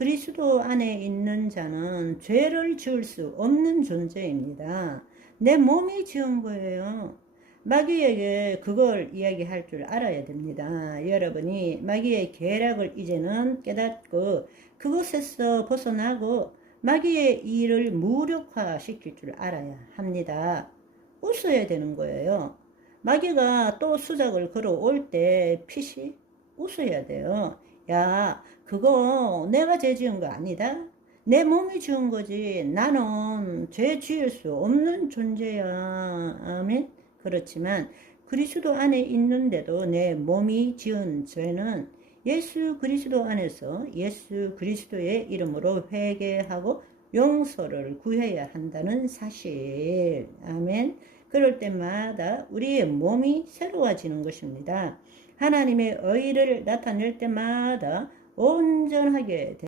그리스도 안에 있는 자는 죄를 지을 수 없는 존재입니다. 내 몸이 지은 거예요. 마귀에게 그걸 이야기할 줄 알아야 됩니다. 여러분이 마귀의 계략을 이제는 깨닫고 그것에서 벗어나고 마귀의 일을 무력화시킬 줄 알아야 합니다. 웃어야 되는 거예요. 마귀가 또 수작을 걸어올 때 핏이 웃어야 돼요. 야, 그거 내가 죄 지은 거 아니다. 내 몸이 지은 거지. 나는 죄 지을 수 없는 존재야. 아멘. 그렇지만 그리스도 안에 있는데도 내 몸이 지은 죄는 예수 그리스도 안에서 예수 그리스도의 이름으로 회개하고 용서를 구해야 한다는 사실. 아멘. 그럴 때마다 우리의 몸이 새로워지는 것입니다. 하나님의 의를 나타낼 때마다 온전하게